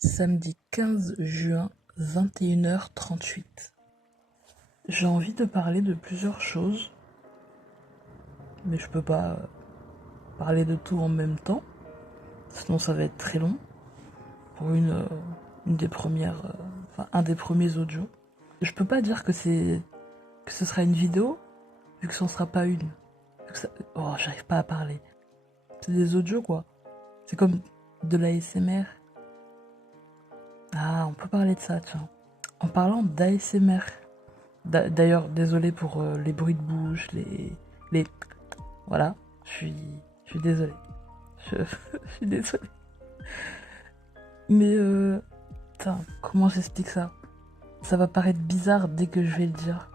Samedi 15 juin, 21h38. J'ai envie de parler de plusieurs choses, mais je peux pas parler de tout en même temps, sinon ça va être très long pour une des premières, un des premiers audios. Je peux pas dire que ce sera une vidéo, vu que ce ne sera pas une. Oh, j'arrive pas à parler. C'est des audios quoi. C'est comme de la l'ASMR. Ah, on peut parler de ça, tiens. En parlant d'ASMR. D'ailleurs, désolé pour les bruits de bouche, les... Voilà, je suis désolé. Je suis désolé. Mais, putain, comment j'explique ça? Ça va paraître bizarre dès que je vais le dire.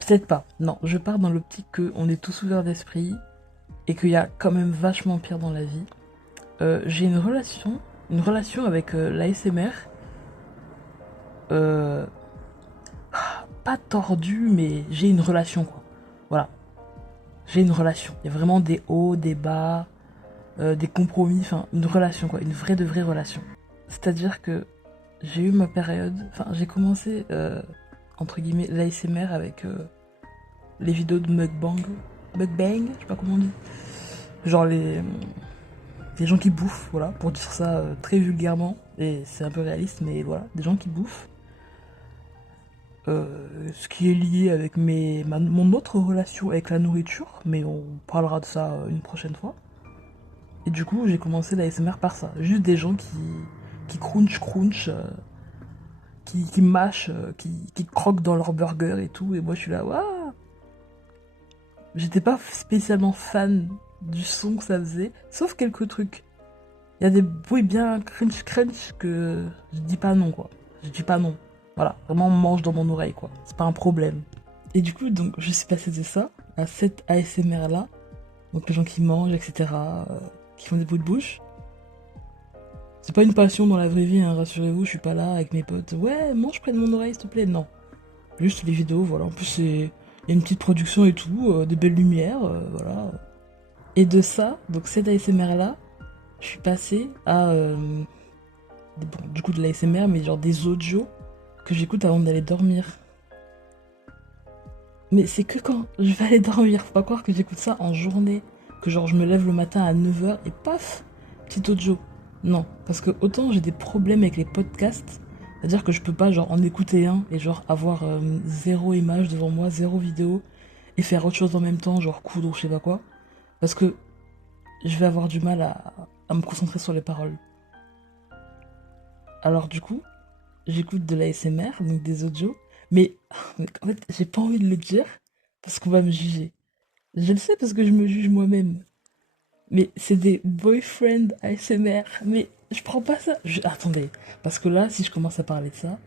Peut-être pas. Non, je pars dans l'optique qu'on est tous ouverts d'esprit et qu'il y a quand même vachement pire dans la vie. J'ai une relation avec l'ASMR. Euh, Pas tordue, mais j'ai une relation, quoi. Voilà. J'ai une relation. Il y a vraiment des hauts, des bas, des compromis, enfin une relation quoi, une vraie de vraie relation. C'est-à-dire que j'ai eu ma période, enfin j'ai commencé entre guillemets l'ASMR avec les vidéos de mukbang, je sais pas comment on dit, genre les gens qui bouffent, voilà, pour dire ça très vulgairement, et c'est un peu réaliste, mais voilà, des gens qui bouffent. Ce qui est lié avec mon autre relation avec la nourriture, mais on parlera de ça une prochaine fois. Et du coup, j'ai commencé la l'ASMR par ça. Juste des gens qui crunch, qui mâchent, qui croquent dans leur burger et tout. Et moi, je suis là, waouh. J'étais pas spécialement fan du son que ça faisait, sauf quelques trucs. Il y a des bruits bien crunch que je dis pas non, quoi. Je dis pas non. Voilà, vraiment, on mange dans mon oreille, quoi. C'est pas un problème. Et du coup, donc, je suis passée de ça à cette ASMR-là. Donc, les gens qui mangent, etc., qui font des bruits de bouche. C'est pas une passion dans la vraie vie, hein, rassurez-vous, je suis pas là avec mes potes. Ouais, mange près de mon oreille, s'il te plaît. Non. Juste les vidéos, voilà. En plus, il y a une petite production et tout, des belles lumières, voilà. Et de ça, donc cette ASMR-là, je suis passée à. Bon, du coup, de l'ASMR, mais genre des audios que j'écoute avant d'aller dormir. Mais c'est que quand je vais aller dormir, faut pas croire que j'écoute ça en journée. Que genre, je me lève le matin à 9h et paf, petit audio. Non, parce que autant j'ai des problèmes avec les podcasts, c'est-à-dire que je peux pas genre en écouter un et genre avoir zéro image devant moi, zéro vidéo et faire autre chose en même temps, genre coudre ou je sais pas quoi, parce que je vais avoir du mal à me concentrer sur les paroles. Alors du coup, j'écoute de la l'ASMR, donc des audios, mais en fait j'ai pas envie de le dire parce qu'on va me juger. Je le sais parce que je me juge moi-même. Mais c'est des boyfriend ASMR. Mais je prends pas ça. Attendez, parce que là, si je commence à parler de ça,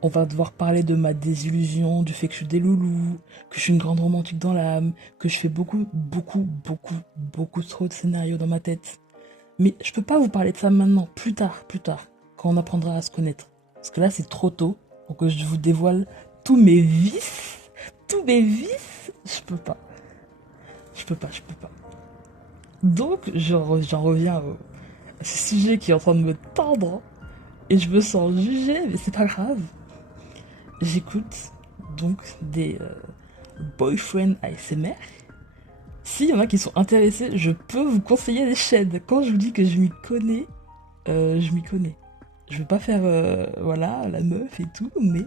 on va devoir parler de ma désillusion, du fait que je suis des loulous, que je suis une grande romantique dans l'âme, que je fais beaucoup trop de scénarios dans ma tête. Mais je peux pas vous parler de ça maintenant, plus tard, quand on apprendra à se connaître. Parce que là, c'est trop tôt pour que je vous dévoile tous mes vices. Tous mes vices. Je peux pas. Donc, j'en reviens à ce sujet qui est en train de me tendre et je me sens jugée, mais c'est pas grave. J'écoute donc des boyfriend ASMR. S'il y en a qui sont intéressés, je peux vous conseiller des chaînes. Quand je vous dis que je m'y connais, je m'y connais. Je veux pas faire, voilà, la meuf et tout, mais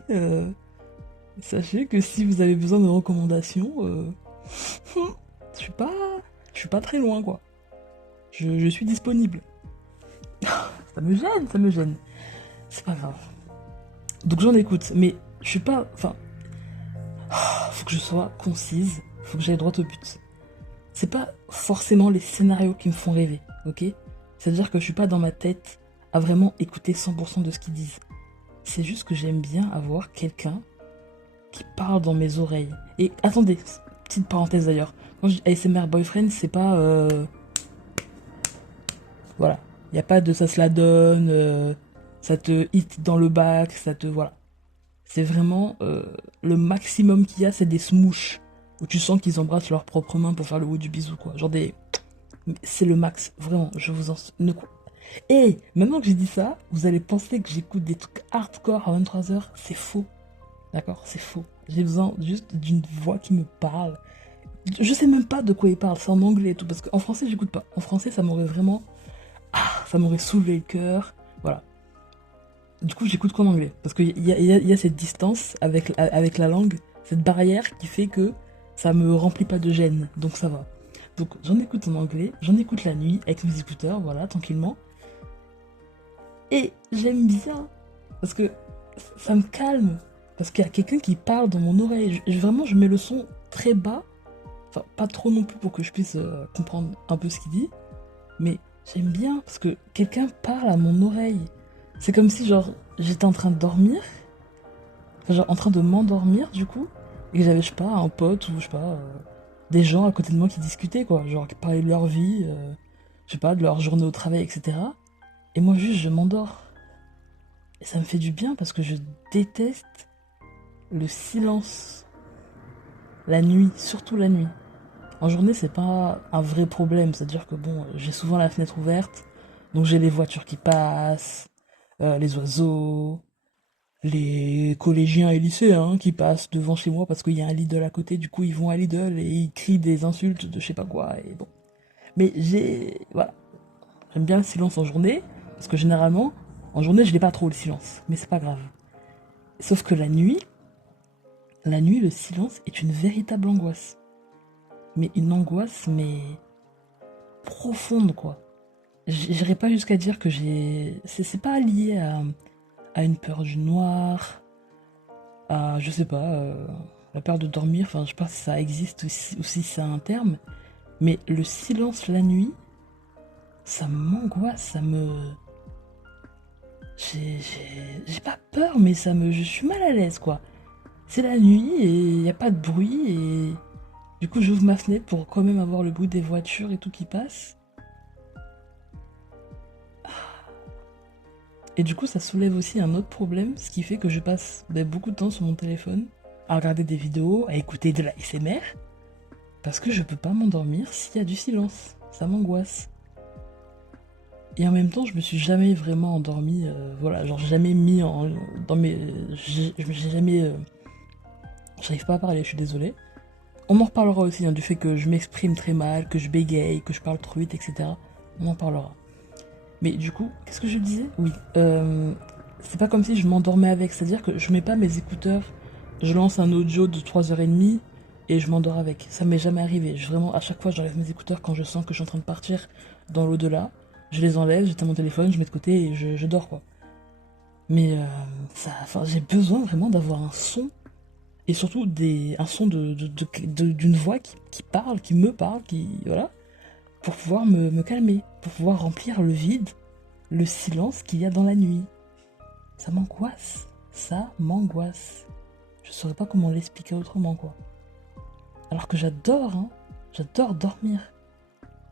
sachez que si vous avez besoin de recommandations, je suis pas, je suis pas très loin, quoi. Je suis disponible. Ça me gêne, ça me gêne. C'est pas grave. Donc j'en écoute, mais je suis pas. Enfin, faut que je sois concise, faut que j'aille droit au but. C'est pas forcément les scénarios qui me font rêver, ok? C'est-à-dire que je suis pas dans ma tête à vraiment écouter 100% de ce qu'ils disent. C'est juste que j'aime bien avoir quelqu'un qui parle dans mes oreilles. Et attendez, petite parenthèse d'ailleurs. Quand je dis ASMR boyfriend, c'est pas. Voilà. Y a pas de ça se la donne, ça te hit dans le bac, ça te. Voilà. C'est vraiment le maximum qu'il y a, c'est des smooches. Où tu sens qu'ils embrassent leurs propres mains pour faire le haut du bisou, quoi. Genre des. C'est le max, vraiment. Je vous en. Et maintenant que j'ai dit ça, vous allez penser que j'écoute des trucs hardcore à 23 heures. C'est faux. D'accord? C'est faux. J'ai besoin juste d'une voix qui me parle. Je sais même pas de quoi il parle, c'est en anglais et tout, parce qu'en français, j'écoute pas. En français, ça m'aurait vraiment. Ah, ça m'aurait soulevé le cœur. Voilà. Du coup, j'écoute qu'en anglais. Parce qu'il y a cette distance avec la langue, cette barrière qui fait que ça me remplit pas de gêne. Donc ça va. Donc j'en écoute en anglais, j'en écoute la nuit avec mes écouteurs, voilà, tranquillement. Et j'aime bien. Parce que ça me calme. Parce qu'il y a quelqu'un qui parle dans mon oreille. Vraiment, je mets le son très bas. Enfin, pas trop non plus pour que je puisse comprendre un peu ce qu'il dit. Mais j'aime bien parce que quelqu'un parle à mon oreille. C'est comme si, genre, j'étais en train de dormir. Enfin, genre, en train de m'endormir, du coup. Et que j'avais, je sais pas, un pote ou, je sais pas, des gens à côté de moi qui discutaient, quoi. Genre, qui parlaient de leur vie, je sais pas, de leur journée au travail, etc. Et moi, juste, je m'endors. Et ça me fait du bien parce que je déteste le silence. La nuit, surtout la nuit. En journée, c'est pas un vrai problème. C'est-à-dire que bon, j'ai souvent la fenêtre ouverte, donc j'ai les voitures qui passent, les oiseaux, les collégiens et lycéens qui passent devant chez moi parce qu'il y a un Lidl à côté. Du coup, ils vont à Lidl et ils crient des insultes de je sais pas quoi. Et bon. Mais voilà, j'aime bien le silence en journée parce que généralement, en journée, je n'ai pas trop le silence. Mais c'est pas grave. Sauf que la nuit, le silence est une véritable angoisse. Mais une angoisse, mais profonde, quoi. J'irai pas jusqu'à dire que j'ai. C'est pas lié à une peur du noir, à, je sais pas, la peur de dormir, enfin, je sais pas si ça existe aussi, ou si c'est un terme, mais le silence la nuit, ça m'angoisse, ça me. J'ai pas peur, mais je suis mal à l'aise, quoi. C'est la nuit et y a pas de bruit et. Du coup, j'ouvre ma fenêtre pour quand même avoir le bruit des voitures et tout qui passe. Et du coup, ça soulève aussi un autre problème, ce qui fait que je passe beaucoup de temps sur mon téléphone, à regarder des vidéos, à écouter de la SMR, parce que je peux pas m'endormir s'il y a du silence. Ça m'angoisse. Et en même temps, je me suis jamais vraiment endormi, voilà, genre jamais mis dans mes. J'ai jamais. J'arrive pas à parler, je suis désolée. On en reparlera aussi, hein, du fait que je m'exprime très mal, que je bégaye, que je parle trop vite, etc. On en parlera. Mais du coup, qu'est-ce que je disais? Oui. C'est pas comme si je m'endormais avec, c'est-à-dire que je mets pas mes écouteurs, je lance un audio de 3h30 et je m'endors avec. Ça m'est jamais arrivé. Vraiment, à chaque fois, j'enlève mes écouteurs quand je sens que je suis en train de partir dans l'au-delà. Je les enlève, j'éteins mon téléphone, je mets de côté et je dors, quoi. Mais enfin, j'ai besoin vraiment d'avoir un son et surtout un son d'une voix qui parle, qui me parle, voilà, pour pouvoir me calmer, pour pouvoir remplir le vide, le silence qu'il y a dans la nuit. Ça m'angoisse. Ça m'angoisse. Je saurais pas comment l'expliquer autrement, quoi. Alors que j'adore, hein. J'adore dormir.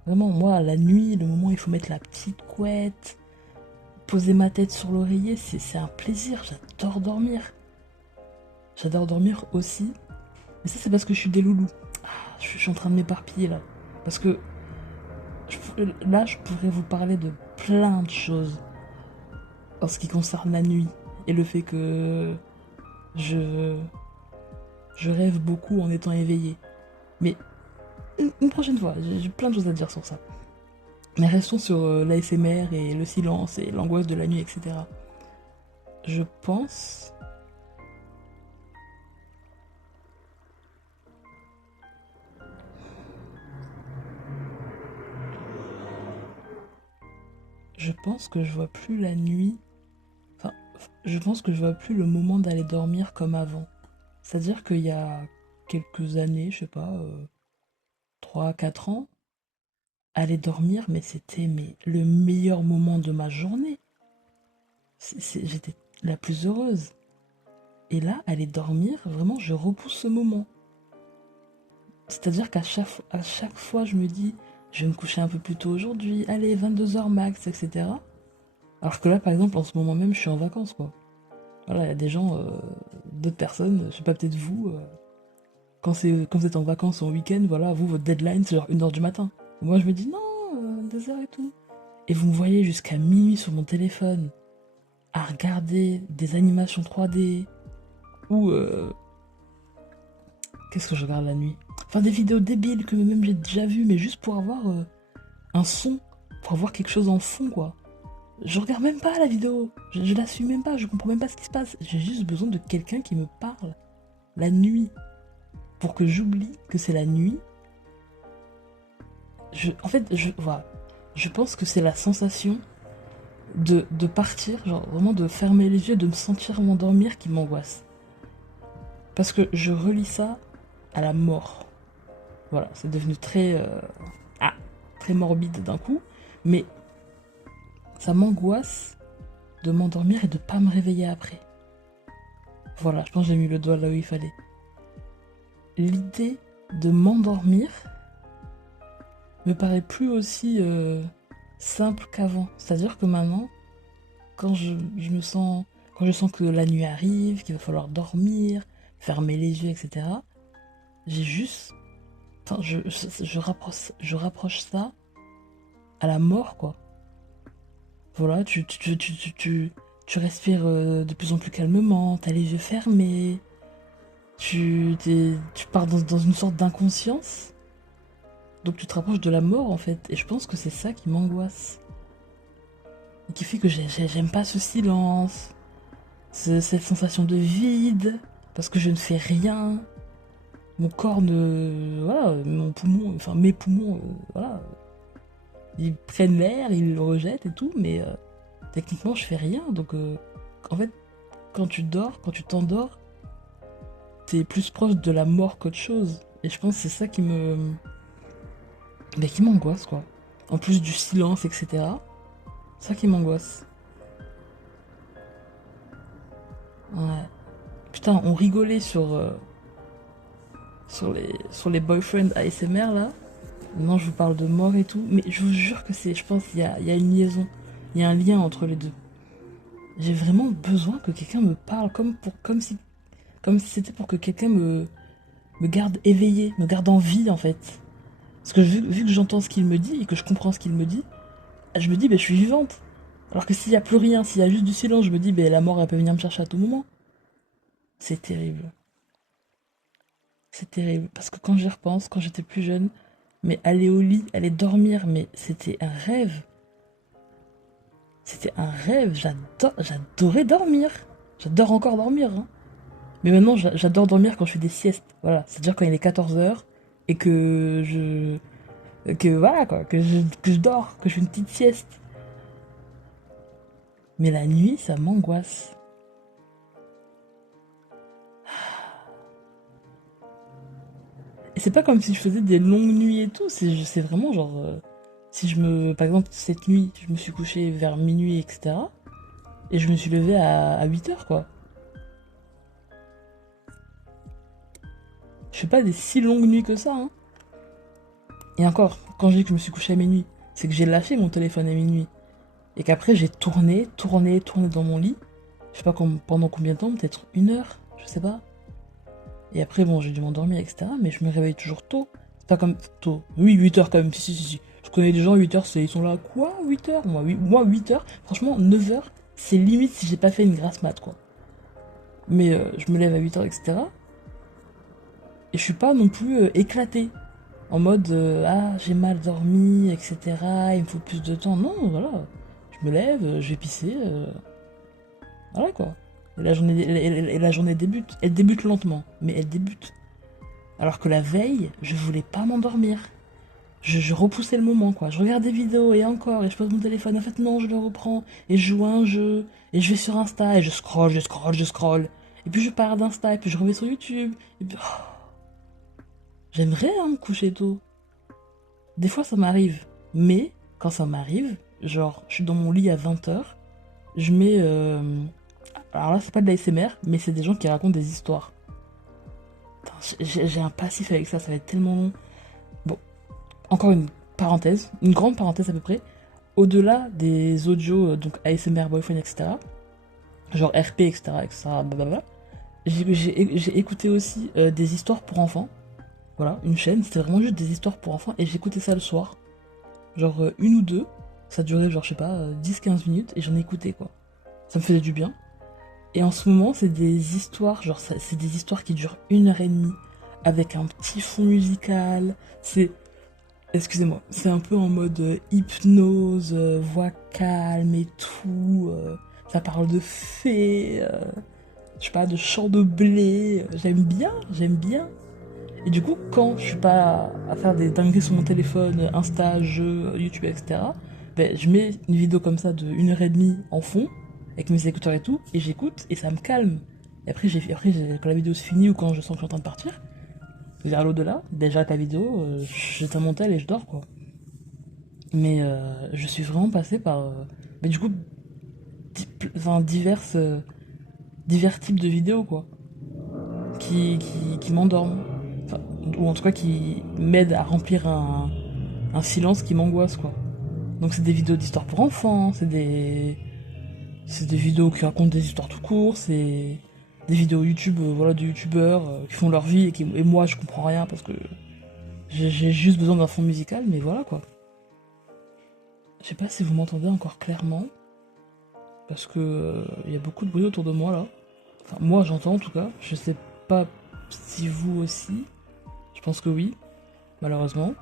Vraiment, moi, la nuit, le moment où il faut mettre la petite couette, poser ma tête sur l'oreiller, c'est un plaisir. J'adore dormir. J'adore dormir aussi. Mais ça, c'est parce que je suis des loulous. Ah, je suis en train de m'éparpiller, là. Parce que là, je pourrais vous parler de plein de choses en ce qui concerne la nuit et le fait que je, je rêve beaucoup en étant éveillé. Mais une prochaine fois, j'ai plein de choses à dire sur ça. Mais restons sur l'ASMR et le silence et l'angoisse de la nuit, etc. Je pense... Je pense que je vois plus la nuit... Enfin, je pense que je vois plus le moment d'aller dormir comme avant. C'est-à-dire qu'il y a quelques années, je sais pas, 3 4 ans, aller dormir, mais c'était le meilleur moment de ma journée. J'étais la plus heureuse. Et là, aller dormir, vraiment, je repousse ce moment. C'est-à-dire à chaque fois, je me dis, je vais me coucher un peu plus tôt aujourd'hui, allez, 22h max, etc. Alors que là, par exemple, en ce moment même, je suis en vacances, quoi. Voilà, il y a des gens, d'autres personnes, je sais pas, peut-être vous, quand vous êtes en vacances ou en week-end, voilà, vous, votre deadline, c'est genre 1h du matin. Et moi, je me dis, non, 2h et tout. Et vous me voyez jusqu'à minuit sur mon téléphone à regarder des animations 3D ou qu'est-ce que je regarde la nuit? Enfin des vidéos débiles que même j'ai déjà vues, mais juste pour avoir un son, pour avoir quelque chose en fond quoi. Je regarde même pas la vidéo, je la suis même pas, je comprends même pas ce qui se passe. J'ai juste besoin de quelqu'un qui me parle la nuit pour que j'oublie que c'est la nuit. Voilà, je pense que c'est la sensation de partir, genre vraiment de fermer les yeux, de me sentir m'endormir qui m'angoisse. Parce que je relie ça à la mort. Voilà, c'est devenu très morbide d'un coup, mais ça m'angoisse de m'endormir et de pas me réveiller après. Voilà, je pense que j'ai mis le doigt là où il fallait. L'idée de m'endormir me paraît plus aussi simple qu'avant. C'est-à-dire que maintenant, quand quand je sens que la nuit arrive, qu'il va falloir dormir, fermer les yeux, etc., j'ai juste, enfin, je rapproche ça à la mort, quoi. Voilà, tu respires de plus en plus calmement, t'as les yeux fermés, tu pars dans une sorte d'inconscience, donc tu te rapproches de la mort en fait, et je pense que c'est ça qui m'angoisse. Et qui fait que j'aime pas ce silence, cette sensation de vide, parce que je ne fais rien, mon corps ne... Voilà, mon poumon, enfin mes poumons, voilà, ils prennent l'air, ils le rejettent et tout, mais techniquement je fais rien, donc en fait quand tu dors, quand tu t'endors, t'es plus proche de la mort qu'autre chose. Et je pense que c'est ça qui m'angoisse quoi. En plus du silence, etc. C'est ça qui m'angoisse. Ouais. Putain, on rigolait sur les boyfriends ASMR là. Non, je vous parle de mort et tout, mais je vous jure que je pense qu'il y a une liaison, il y a un lien entre les deux. J'ai vraiment besoin que quelqu'un me parle comme si c'était pour que quelqu'un me garde éveillé, me garde en vie en fait. Parce que vu que j'entends ce qu'il me dit et que je comprends ce qu'il me dit, je me dis je suis vivante. Alors que s'il y a plus rien, s'il y a juste du silence, je me dis la mort elle peut venir me chercher à tout moment. C'est terrible. C'est terrible. Parce que quand j'y repense, quand j'étais plus jeune, mais aller au lit, aller dormir, mais c'était un rêve. C'était un rêve. J'adorais dormir. J'adore encore dormir. Hein. Mais maintenant, j'adore dormir quand je fais des siestes. Voilà. C'est-à-dire quand il est 14 h et que voilà quoi, que je dors, que je fais une petite sieste. Mais la nuit, ça m'angoisse. Et c'est pas comme si je faisais des longues nuits et tout, c'est vraiment genre... si par exemple, cette nuit, je me suis couché vers minuit, etc. Et je me suis levé à 8 heures, quoi. Je fais pas des si longues nuits que ça, hein. Et encore, quand je dis que je me suis couché à minuit, c'est que j'ai lâché mon téléphone à minuit. Et qu'après, j'ai tourné dans mon lit. Je sais pas pendant combien de temps, peut-être 1 heure, je sais pas. Et après, bon, j'ai dû m'endormir, etc. Mais je me réveille toujours tôt. C'est pas comme tôt. Oui, 8 heures quand même. Si. Je connais des gens, 8 heures, ils sont là. Quoi 8 heures moi, 8 heures. Franchement, 9 heures, c'est limite si j'ai pas fait une grasse mat, quoi. Mais je me lève à 8 heures, etc. Et je suis pas non plus éclatée. En mode, ah, j'ai mal dormi, etc. Il me faut plus de temps. Non, voilà. Je me lève, je vais pisser. Voilà, quoi. Et la journée débute. Elle débute lentement, mais elle débute. Alors que la veille, je voulais pas m'endormir. Je repoussais le moment, quoi. Je regarde des vidéos et encore, et je pose mon téléphone. En fait, non, je le reprends. Et je joue à un jeu. Et je vais sur Insta, et je scroll. Et puis je pars d'Insta, et puis je reviens sur YouTube. Et puis, j'aimerais hein, me coucher tôt. Des fois, ça m'arrive. Mais, quand ça m'arrive, genre, je suis dans mon lit à 20 h, je mets... Alors là, c'est pas de la SMR, mais c'est des gens qui racontent des histoires. J'ai un passif avec ça va être tellement long. Bon, encore une parenthèse, une grande parenthèse à peu près. Au-delà des audios, donc ASMR, boyfriend, etc., genre RP, etc., blablabla, j'ai écouté aussi des histoires pour enfants. Voilà, une chaîne, c'était vraiment juste des histoires pour enfants, et j'écoutais ça le soir. Genre une ou deux. Ça durait genre, je sais pas, 10-15 minutes et j'en écoutais quoi. Ça me faisait du bien. Et en ce moment, c'est des histoires, genre, c'est des histoires qui durent 1 heure et demie, avec un petit fond musical. C'est, excusez-moi, c'est un peu en mode hypnose, voix calme et tout. Ça parle de fées, je sais pas, de champs de blé. J'aime bien, j'aime bien. Et du coup, quand je suis pas à faire des dingueries sur mon téléphone, Insta, jeux, YouTube, etc., ben, je mets une vidéo comme ça de 1 heure et demie en fond, avec mes écouteurs et tout, et j'écoute, et ça me calme. Et après, quand la vidéo se finit ou quand je sens que je suis en train de partir, vers l'au-delà, ben, j'arrête la vidéo, j'éteins mon tel et je dors, quoi. Mais je suis vraiment passée par, ben, du coup, enfin, divers types de vidéos, quoi, qui m'endorment. Enfin, ou en tout cas qui m'aident à remplir un silence qui m'angoisse, quoi. Donc c'est des vidéos d'histoires pour enfants, c'est des vidéos qui racontent des histoires tout court, c'est des vidéos YouTube, voilà, de youtubeurs qui font leur vie et moi je comprends rien parce que j'ai juste besoin d'un fond musical, mais voilà quoi. Je sais pas si vous m'entendez encore clairement, parce que il y a beaucoup de bruit autour de moi là. Enfin moi j'entends en tout cas, je sais pas si vous aussi, je pense que oui, malheureusement.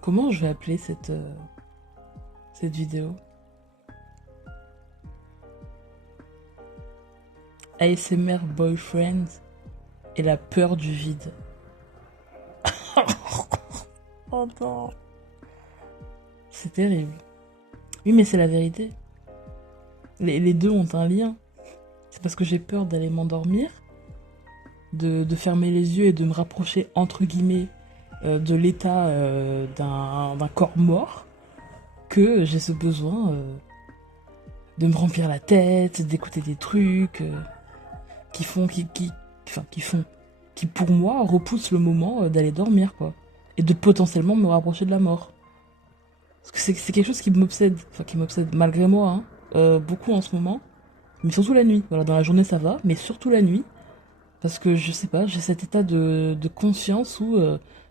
Comment je vais appeler cette vidéo? ASMR Boyfriend et la peur du vide. Oh non. C'est terrible. Oui, mais c'est la vérité. Les deux ont un lien. C'est parce que j'ai peur d'aller m'endormir, de fermer les yeux et de me rapprocher, entre guillemets, de l'état d'un corps mort, que j'ai ce besoin de me remplir la tête, d'écouter des trucs qui font, enfin, qui pour moi repoussent le moment d'aller dormir, quoi. Et de potentiellement me rapprocher de la mort. Parce que c'est quelque chose qui m'obsède, enfin qui m'obsède malgré moi, hein, beaucoup en ce moment. Mais surtout la nuit. Voilà, dans la journée ça va, mais surtout la nuit. Parce que je sais pas, j'ai cet état de conscience où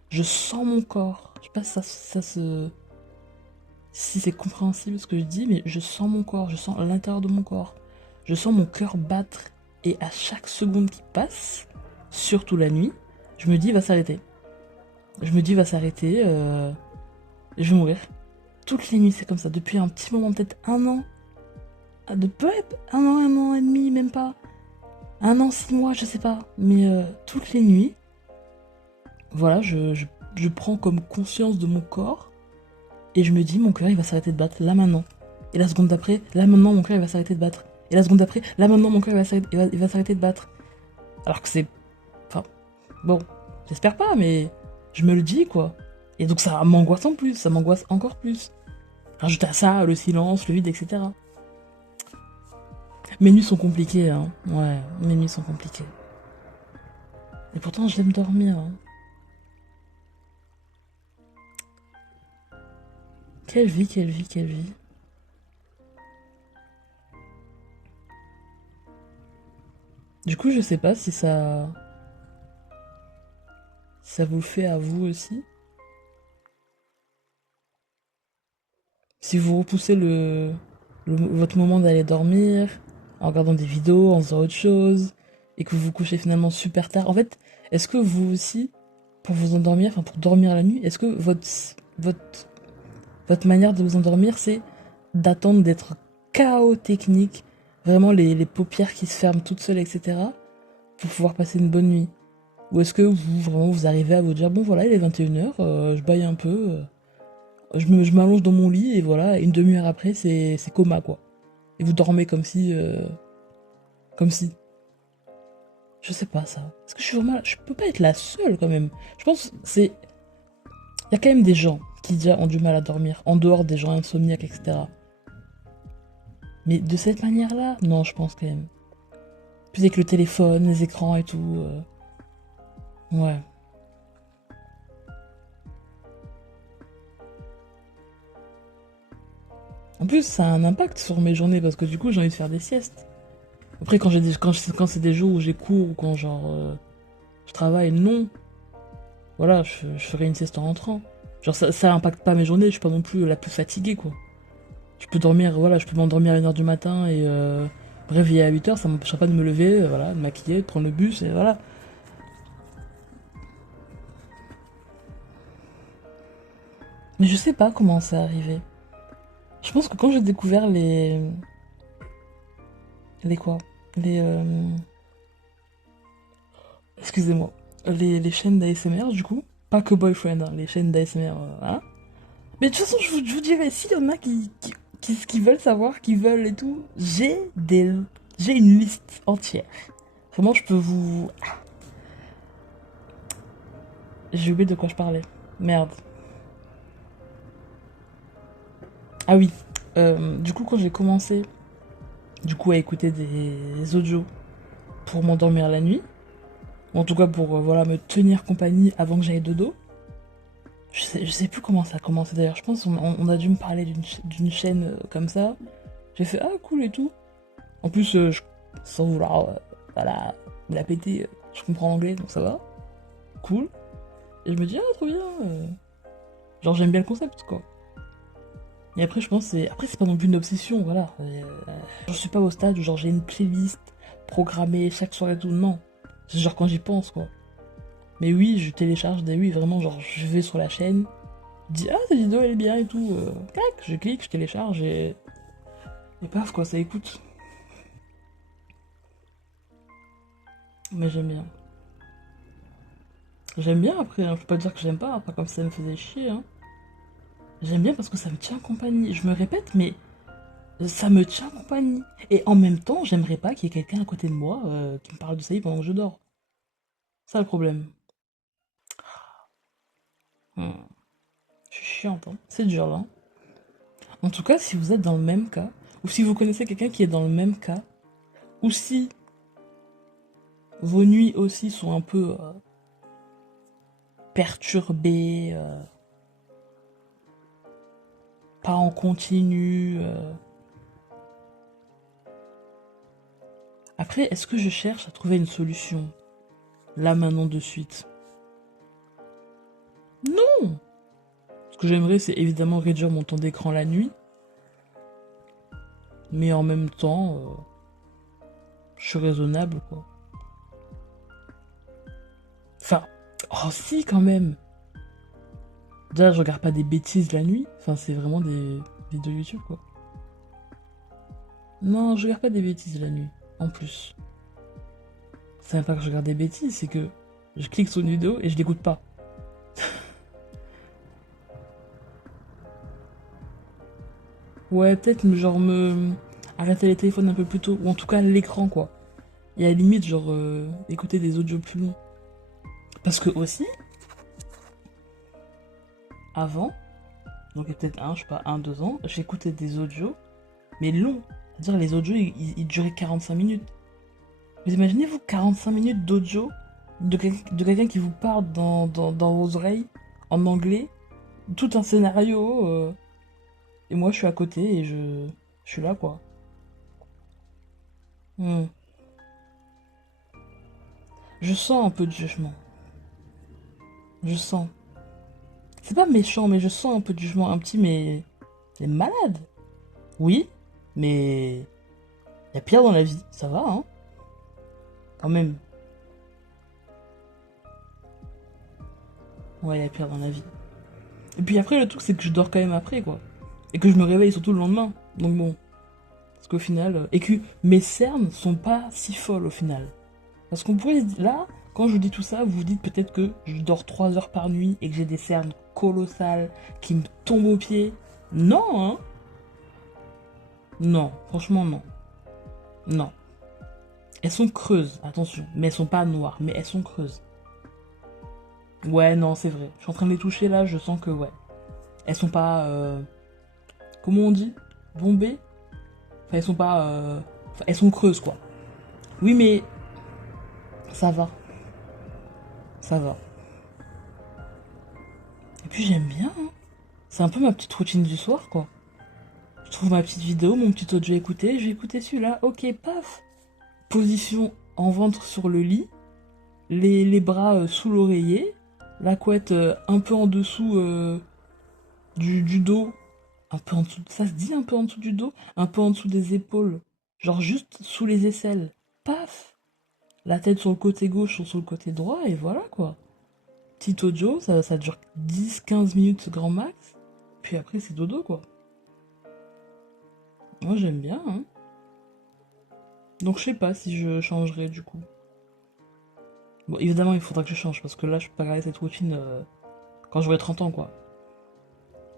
je sens mon corps. Je sais pas si si c'est compréhensible ce que je dis, mais je sens mon corps, je sens l'intérieur de mon corps. Je sens mon cœur battre. Et à chaque seconde qui passe, surtout la nuit, je me dis il va s'arrêter. Je me dis il va s'arrêter, je vais mourir. Toutes les nuits c'est comme ça, depuis un petit moment, peut-être 1 an. Ah, de peu, 1 an et demi, même pas. 1 an, 6 mois, je sais pas. Mais toutes les nuits, voilà, je prends comme conscience de mon corps et je me dis, mon cœur, il va s'arrêter de battre là maintenant. Et la seconde d'après, là maintenant, mon cœur, il va s'arrêter de battre. Et la seconde d'après, là maintenant, mon cœur, il va s'arrêter de battre. Alors que c'est. Enfin, bon, j'espère pas, mais je me le dis, quoi. Et donc ça m'angoisse en plus, ça m'angoisse encore plus. Rajoute à ça le silence, le vide, etc. Mes nuits sont compliquées, hein. Ouais, mes nuits sont compliquées. Et pourtant, j'aime dormir, hein. Quelle vie, quelle vie, quelle vie. Du coup, je sais pas si ça vous le fait à vous aussi. Si vous repoussez votre moment d'aller dormir, en regardant des vidéos, en faisant autre chose, et que vous vous couchez finalement super tard. En fait, est-ce que vous aussi, pour vous endormir, enfin pour dormir la nuit, est-ce que votre, votre manière de vous endormir, c'est d'attendre d'être KO technique, vraiment les paupières qui se ferment toutes seules, etc., pour pouvoir passer une bonne nuit? Ou est-ce que vous arrivez à vous dire, bon voilà, il est 21 h, je baille un peu, je m'allonge dans mon lit et voilà, une demi-heure après, c'est coma quoi. Et vous dormez comme si. Comme si. Je sais pas ça. Parce que je suis vraiment. Je peux pas être la seule quand même. Je pense que c'est. Il y a quand même des gens qui déjà ont du mal à dormir, en dehors des gens insomniaques, etc. Mais de cette manière-là, non, je pense quand même. Plus avec le téléphone, les écrans et tout. Ouais. En plus, ça a un impact sur mes journées parce que du coup, j'ai envie de faire des siestes. Après, quand c'est des jours où j'ai cours ou quand genre je travaille, non. Voilà, je ferai une sieste en rentrant. Genre ça impacte pas mes journées, je suis pas non plus la plus fatiguée quoi. Je peux dormir, voilà, je peux m'endormir à 1h du matin et me réveiller à 8h, ça m'empêchera pas de me lever, voilà, de maquiller, de prendre le bus et voilà. Mais je sais pas comment c'est arrivé. Je pense que quand j'ai découvert les quoi? Les excusez-moi. Les chaînes d'ASMR du coup. Pas que Boyfriend, hein, les chaînes d'ASMR, hein. Mais de toute façon, je vous dirais, s'il y en a qui veulent savoir, qui veulent et tout, j'ai une liste entière. Vraiment, je peux vous... J'ai oublié de quoi je parlais. Merde. Ah oui. Du coup, quand j'ai commencé à écouter des audios pour m'endormir la nuit, ou en tout cas pour voilà, me tenir compagnie avant que j'aille dodo, je sais plus comment ça a commencé d'ailleurs. Je pense on a dû me parler d'une chaîne comme ça. J'ai fait ah cool et tout. En plus, sans vouloir voilà, me la péter, je comprends l'anglais donc ça va. Cool. Et je me dis ah trop bien. Genre j'aime bien le concept quoi. Et après je pense c'est pas non plus une obsession voilà. Je suis pas au stade où genre j'ai une playlist programmée chaque soir et tout non. C'est genre quand j'y pense quoi. Mais oui je télécharge des oui vraiment genre je vais sur la chaîne, je dis ah cette vidéo elle est bien et tout, clac je clique je télécharge et paf quoi ça écoute. Mais j'aime bien. J'aime bien après, hein. Je peux pas dire que j'aime pas comme ça me faisait chier. Hein. J'aime bien parce que ça me tient compagnie. Je me répète, mais ça me tient compagnie. Et en même temps, j'aimerais pas qu'il y ait quelqu'un à côté de moi qui me parle de sa vie pendant que je dors. Ça le problème. Hmm. Je suis chiante, hein. C'est dur là. En tout cas, si vous êtes dans le même cas, ou si vous connaissez quelqu'un qui est dans le même cas, ou si vos nuits aussi sont un peu perturbées, pas en continu. Après, est-ce que je cherche à trouver une solution là maintenant de suite? Non. Ce que j'aimerais, c'est évidemment réduire mon temps d'écran la nuit, mais en même temps, je suis raisonnable, quoi. Enfin, oh si, quand même. Déjà, je regarde pas des bêtises la nuit. Enfin, c'est vraiment des vidéos YouTube, quoi. Non, je regarde pas des bêtises la nuit. En plus, c'est même pas que je regarde des bêtises, c'est que je clique sur une vidéo et je l'écoute pas. Ouais, peut-être genre me arrêter les téléphones un peu plus tôt, ou en tout cas l'écran, quoi. Et à la limite, genre, écouter des audios plus longs. Parce que aussi, avant, donc il y a peut-être je sais pas, 2 ans, j'écoutais des audios, mais longs. C'est-à-dire les audios, ils duraient 45 minutes. Vous imaginez-vous 45 minutes d'audio de quelqu'un qui vous parle dans vos oreilles, en anglais, tout un scénario, et moi je suis à côté et je suis là, quoi. Hmm. Je sens un peu de jugement. Je sens. C'est pas méchant, mais je sens un peu de jugement. Un petit, mais... C'est malade. Oui, mais... Y a pire dans la vie. Ça va, hein. Quand même. Ouais, y a pire dans la vie. Et puis après, le truc, c'est que je dors quand même après, quoi. Et que je me réveille surtout le lendemain. Donc bon. Parce qu'au final... Et que mes cernes sont pas si folles, au final. Parce qu'on pourrait... Là, quand je vous dis tout ça, vous vous dites peut-être que je dors 3 heures par nuit et que j'ai des cernes colossales qui me tombent aux pieds. Non, hein. Non, franchement, non. Non. Elles sont creuses, attention. Mais elles sont pas noires, mais elles sont creuses. Ouais, non, c'est vrai. Je suis en train de les toucher là, je sens que ouais. Elles sont pas... comment on dit? Bombées. Enfin, elles sont pas... Enfin, elles sont creuses, quoi. Oui, mais... Ça va. Ça va. Et puis j'aime bien, hein. C'est un peu ma petite routine du soir, quoi. Je trouve ma petite vidéo, mon petit audio à écouter, je vais écouter celui-là. Ok, paf. position en ventre sur le lit, les bras sous l'oreiller, la couette un peu en dessous du dos, un peu en dessous, ça se dit un peu en dessous du dos, un peu en dessous des épaules, genre juste sous les aisselles. Paf! La tête sur le côté gauche ou sur le côté droit, et voilà quoi. Petit audio, ça dure 10-15 minutes grand max, puis après c'est dodo quoi. Moi j'aime bien, hein. Donc je sais pas si je changerai du coup. Bon, évidemment il faudra que je change, parce que là je peux pas garder cette routine quand j'aurai 30 ans quoi.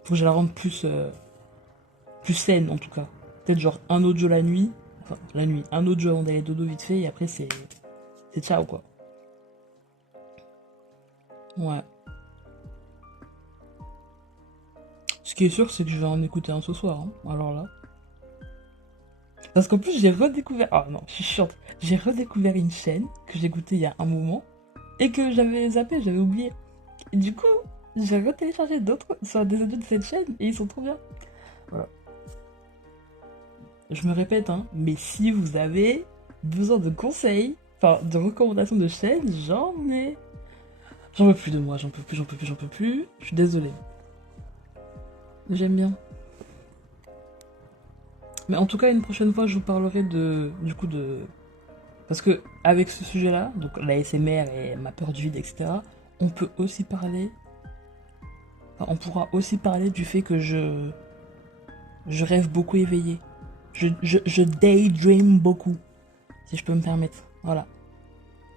Faut que je la rende plus saine en tout cas. Peut-être genre un audio la nuit, enfin la nuit, un audio avant d'aller dodo vite fait, et après c'est ciao quoi. Ouais. Ce qui est sûr, c'est que je vais en écouter un ce soir, hein. Alors là. Parce qu'en plus, j'ai redécouvert. Ah non, je suis chiante. J'ai redécouvert une chaîne que j'écoutais il y a un moment et que j'avais zappé, j'avais oublié. Et du coup, j'ai retéléchargé d'autres sur des audios de cette chaîne et ils sont trop bien. Voilà. Je me répète, hein, mais si vous avez besoin de conseils, enfin de recommandations de chaînes, j'en ai. J'en peux plus de moi, j'en peux plus, j'en peux plus, j'en peux plus. Je suis désolée. J'aime bien. Mais en tout cas, une prochaine fois, je vous parlerai du coup de. Parce que avec ce sujet-là, donc la SMR et ma peur du vide, etc., on peut aussi parler. Enfin, on pourra aussi parler du fait que je rêve beaucoup éveillé. Je daydream beaucoup, si je peux me permettre. Voilà.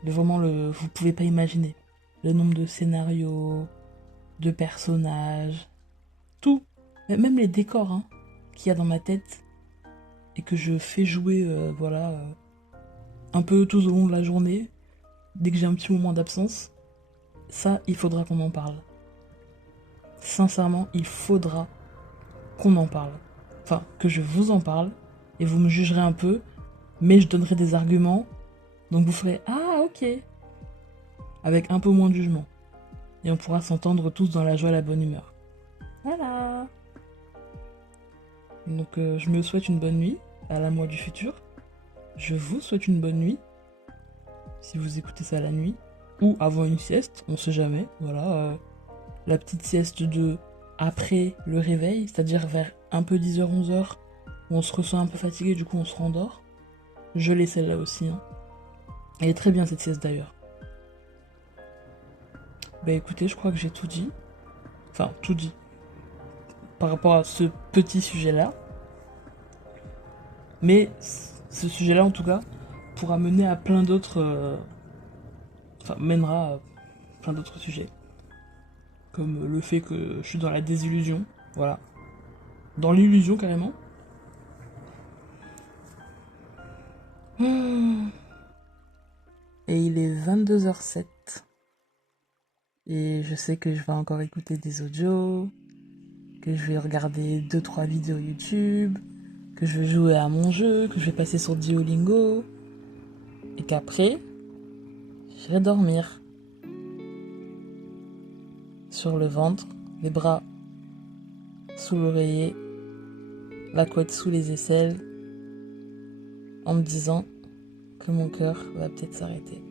Mais vraiment, vous pouvez pas imaginer le nombre de scénarios, de personnages, tout. Même les décors hein, qu'il y a dans ma tête et que je fais jouer, voilà, un peu tout au long de la journée, dès que j'ai un petit moment d'absence. Ça, il faudra qu'on en parle. Sincèrement, il faudra qu'on en parle. Enfin, que je vous en parle, et vous me jugerez un peu, mais je donnerai des arguments, donc vous ferez « Ah, ok !» avec un peu moins de jugement. Et on pourra s'entendre tous dans la joie et la bonne humeur. Voilà. Donc je me souhaite une bonne nuit, à la moi du futur. Je vous souhaite une bonne nuit, si vous écoutez ça la nuit, ou avant une sieste, on sait jamais, voilà. La petite sieste de après le réveil, c'est-à-dire vers un peu 10h, 11h, où on se ressent un peu fatigué, du coup on se rendort. Je l'ai celle-là aussi. Hein. Elle est très bien cette sieste d'ailleurs. Bah écoutez, je crois que j'ai tout dit. Enfin, tout dit. Par rapport à ce petit sujet-là. Mais ce sujet-là, en tout cas, pourra mener à plein d'autres... Enfin, mènera à plein d'autres sujets. Comme le fait que je suis dans la désillusion. Voilà. Dans l'illusion, carrément. Et il est 22h07. Et je sais que je vais encore écouter des audios, que je vais regarder 2-3 vidéos YouTube, que je vais jouer à mon jeu, que je vais passer sur Duolingo, et qu'après, j'irai dormir. Sur le ventre, les bras sous l'oreiller, la couette sous les aisselles, en me disant que mon cœur va peut-être s'arrêter.